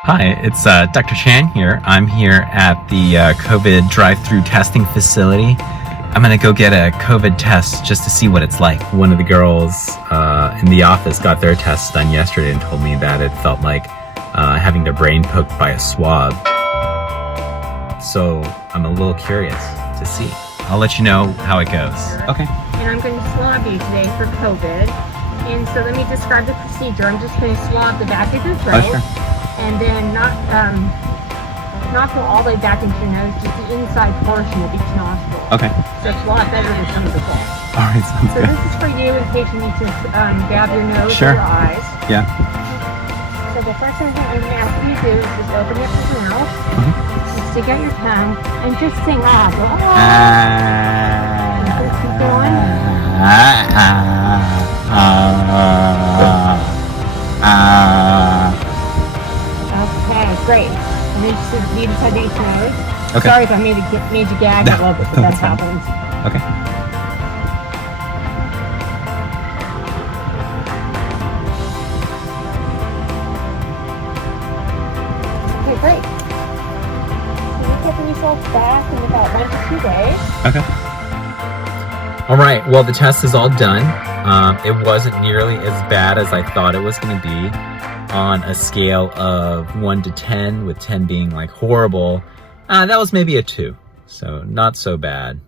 Hi, it's Dr. Chan here. I'm here at the COVID drive-through testing facility. I'm gonna go get a COVID test just to see what it's like. One of the girls in the office got their test done yesterday and told me that it felt like having their brain poked by a swab. So I'm a little curious to see. I'll let you know how it goes. Okay. And I'm going to swab you today for COVID. And so let me describe the procedure. I'm just going to swab the back of your throat. Oh, sure. And then not go all the way back into your nose, just the inside portion of each nostril. Okay. So it's a lot better than some of the balls. All right, sounds So good. this is for you in case you need to grab your nose Sure. or your eyes. Yeah. So the first thing I'm going to ask you to do is just open up your mouth, just stick out your tongue, and just sing ah. Just keep going. Okay, great. And then just leave it underneath your nose. Okay. Sorry if I made you gag a little bit, but that happens. Okay. Okay, great. So you'll get the results back in about 1 to 2 days. Okay. All right, well, the test is all done. It wasn't nearly as bad as I thought it was going to be on a scale of 1 to 10, with 10 being like horrible. That was maybe a 2, so not so bad.